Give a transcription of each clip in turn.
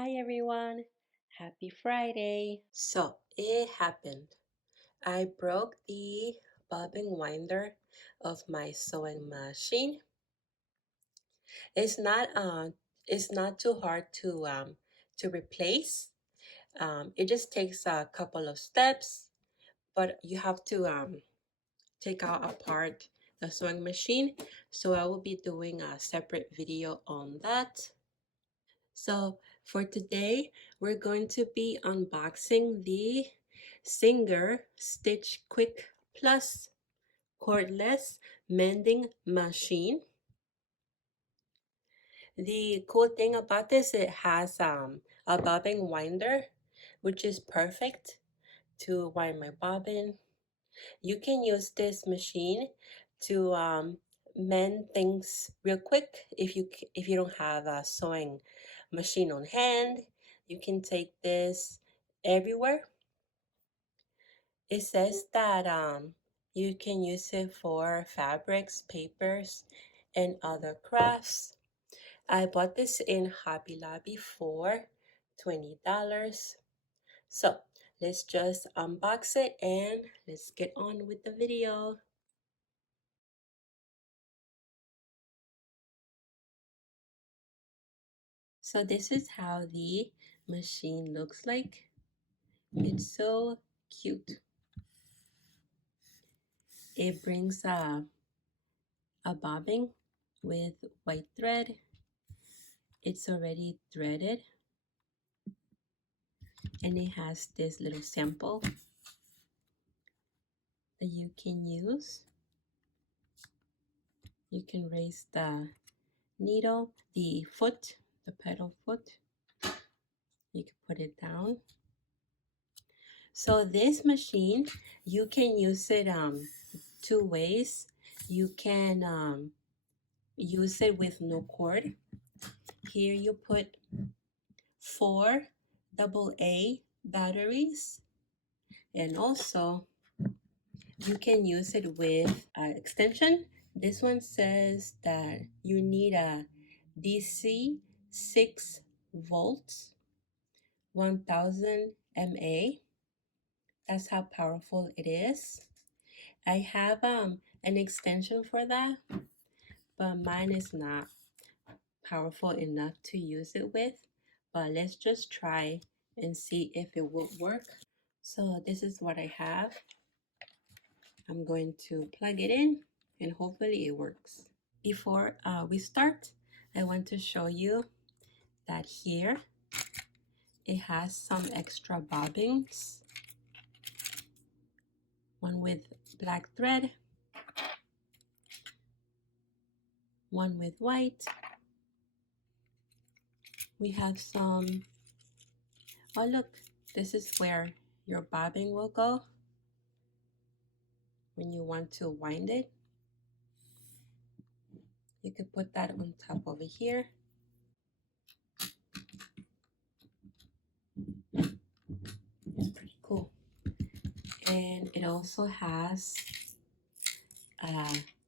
Hi everyone, happy Friday. So it happened. I broke the bobbin winder of my sewing machine. It's not it's not too hard to replace. It just takes a couple of steps, but you have to take out apart the sewing machine. So I will be doing a separate video on that. So for today, we're going to be unboxing the Singer Stitch Quick Plus cordless mending machine. The cool thing about this, it has a bobbin winder, which is perfect to wind my bobbin. You can use this machine to mend things real quick. If you don't have a sewing machine on hand, you can take this everywhere. It says that you can use it for fabrics, papers, and other crafts. I bought this in Hobby Lobby for $20. So let's just unbox it and let's get on with the video. So this is how the machine looks like. It's so cute. It brings a bobbin with white thread. It's already threaded, and it has this little sample that you can use. You can raise the needle, the foot, the pedal foot. You can put it down. So this machine, you can use it two ways. You can use it with no cord. Here you put 4 AA batteries, and also you can use it with extension. This one says that you need a DC 6 volts, 1000 mA. That's how powerful it is. I have an extension for that, but mine is not powerful enough to use it with. But let's just try and see if it will work. So this is what I have. I'm going to plug it in and hopefully it works. Before we start, I want to show you that here it has some extra bobbins, one with black thread, one with white. We have some, oh look, this is where your bobbin will go when you want to wind it. You could put that on top over here. It's pretty cool. And it also has a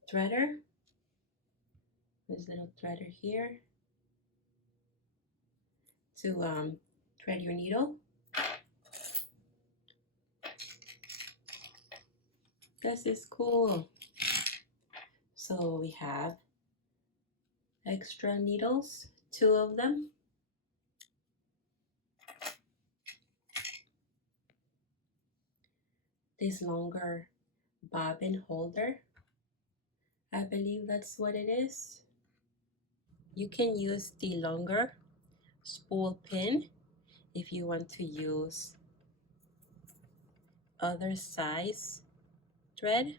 threader. This little threader here to thread your needle. This is cool. So we have extra needles, 2 of them. This longer bobbin holder, I believe that's what it is. You can use the longer spool pin if you want to use other size thread.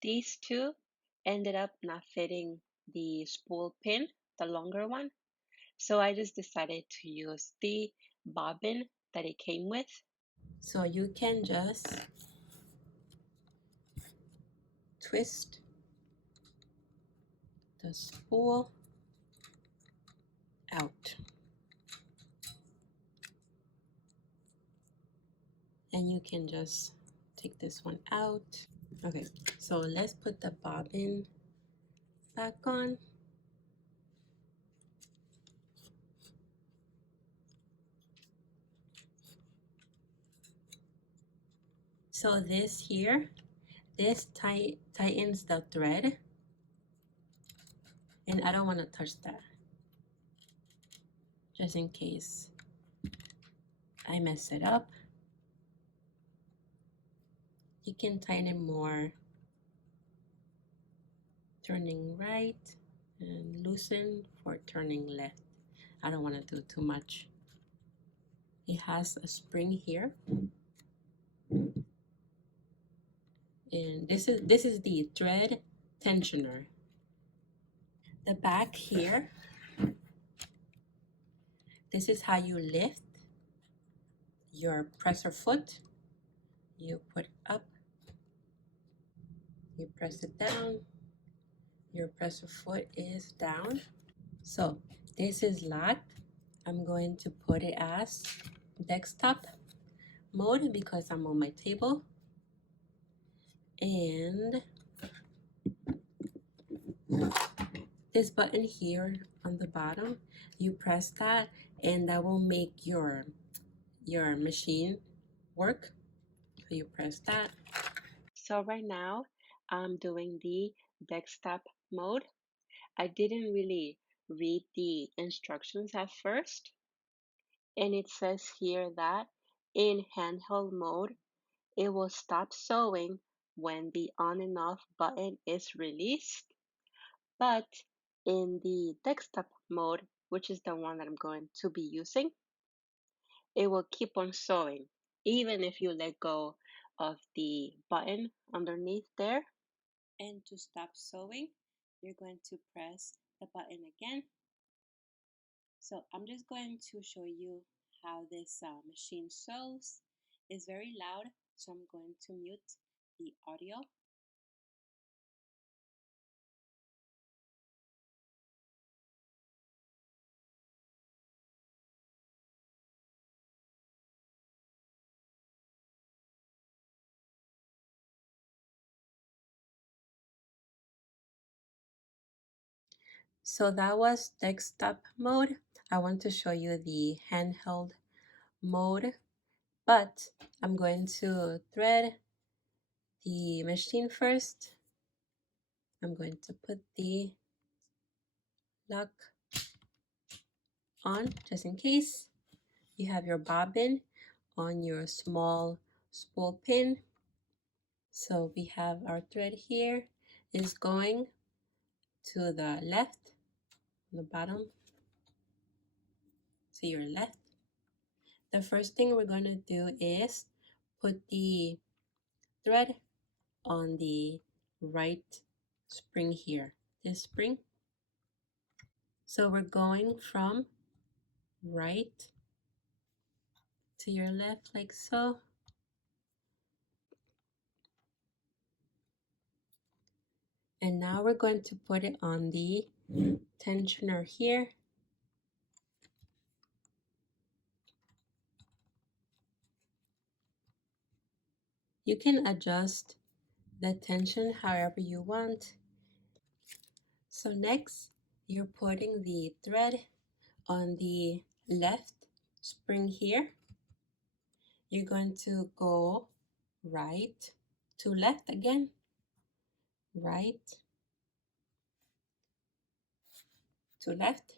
These two ended up not fitting the spool pin, the longer one. So I just decided to use the bobbin that it came with. So you can just twist the spool out. And you can just take this one out. Okay, so let's put the bobbin back on. So this here, this tightens the thread, and I don't want to touch that just in case I mess it up. You can tighten it more, turning right, and loosen for turning left. I don't want to do too much. It has a spring here, and this is the thread tensioner. The back here, this is how you lift your presser foot. You put it up, you press it down, your presser foot is down. So this is locked. I'm going to put it as desktop mode because I'm on my table. And this button here on the bottom, you press that and that will make your machine work. So you press that. So right now I'm doing the desktop mode. I didn't really read the instructions at first, and it says here that in handheld mode it will stop sewing when the on and off button is released, but in the desktop mode, which is the one that I'm going to be using, it will keep on sewing even if you let go of the button underneath there. And to stop sewing, you're going to press the button again. So I'm just going to show you how this machine sews. It's very loud, so I'm going to mute the audio. So that was desktop mode. I want to show you the handheld mode, but I'm going to thread the machine first. I'm going to put the lock on just in case. You have your bobbin on your small spool pin. So we have our thread here is going to the left, on the bottom, to your left. The first thing we're going to do is put the thread on the right spring here, this spring. So we're going from right to your left like so. And now we're going to put it on the tensioner here. You can adjust the tension however you want. So next, you're putting the thread on the left spring here. You're going to go right to left again, right to left.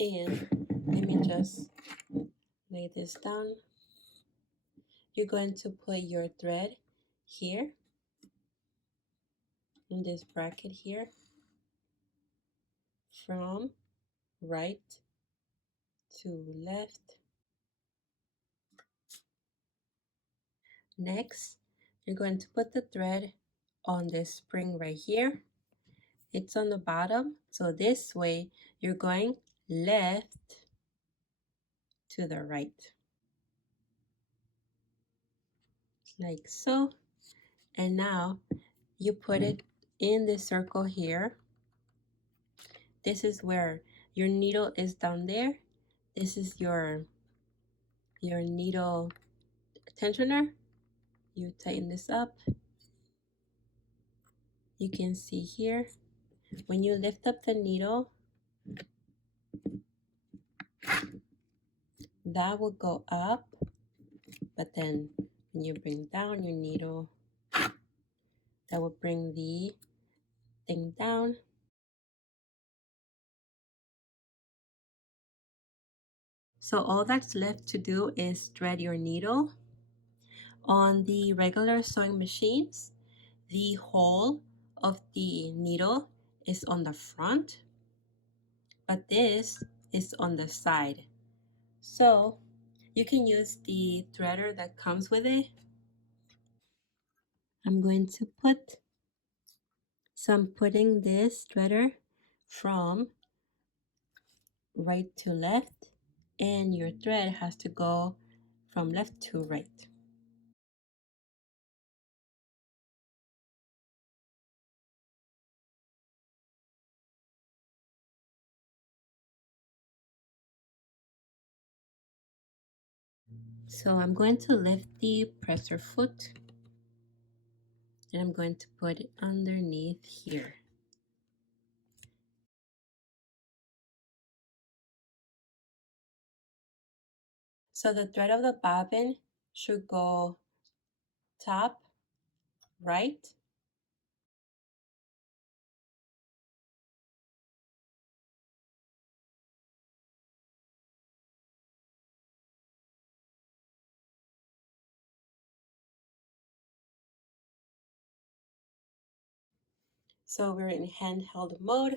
And let me just lay this down. You're going to put your thread here in this bracket here from right to left. Next, you're going to put the thread on this spring right here. It's on the bottom, so this way you're going left to the right, like so. And now you put it in the circle here. This is where your needle is down there. This is your needle tensioner. You tighten this up. You can see here, when you lift up the needle, that will go up, but then and you bring down your needle. That will bring the thing down. So all that's left to do is thread your needle. On the regular sewing machines, the hole of the needle is on the front, but this is on the side. So you can use the threader that comes with it. I'm going to put putting this threader from right to left, and your thread has to go from left to right. So I'm going to lift the presser foot and I'm going to put it underneath here. So the thread of the bobbin should go top right. So we're in handheld mode.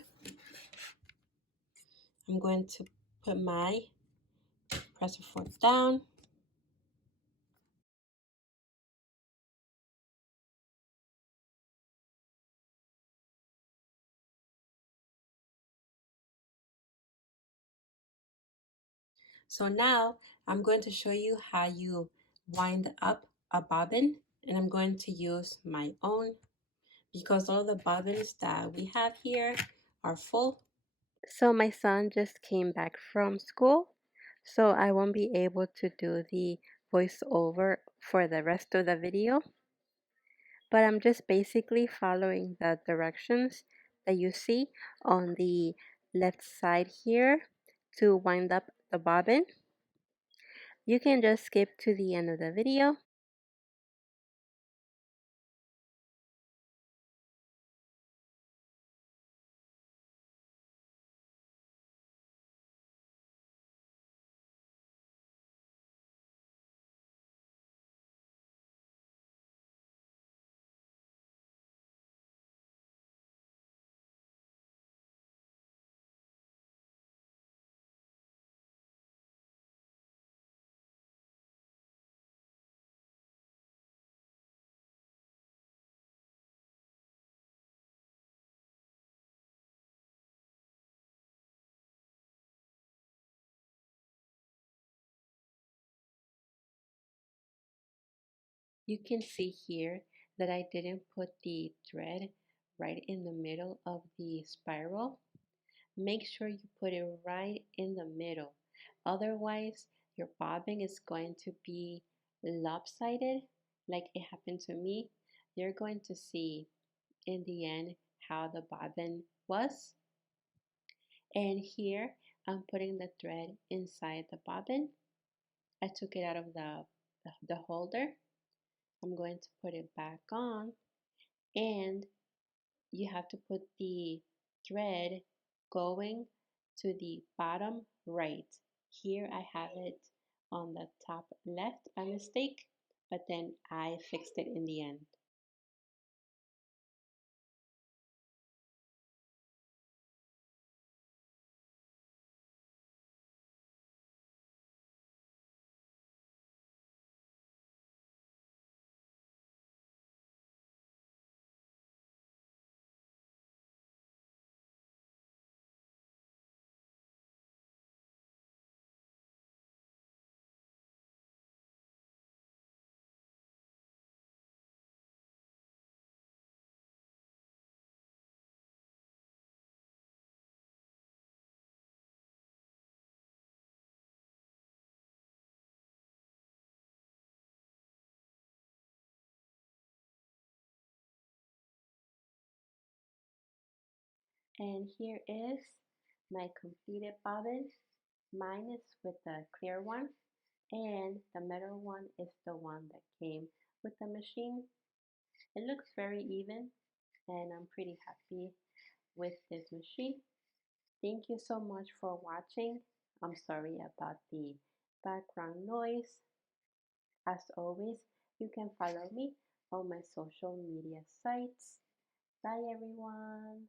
I'm going to put my presser foot down. So now I'm going to show you how you wind up a bobbin, and I'm going to use my own because all the bobbins that we have here are full. So my son just came back from school, so I won't be able to do the voiceover for the rest of the video, but I'm just basically following the directions that you see on the left side here to wind up the bobbin. You can just skip to the end of the video. You can see here that I didn't put the thread right in the middle of the spiral. Make sure you put it right in the middle. Otherwise, your bobbin is going to be lopsided like it happened to me. You're going to see in the end how the bobbin was. And here I'm putting the thread inside the bobbin. I took it out of the holder. I'm going to put it back on, and you have to put the thread going to the bottom right. Here I have it on the top left by mistake, but then I fixed it in the end. And here is my completed bobbin. Mine is with the clear one, And the metal one is the one that came with the machine. It looks very even, and I'm pretty happy with this machine. Thank you so much for watching. I'm sorry about the background noise. As always, you can follow me on my social media sites. Bye everyone.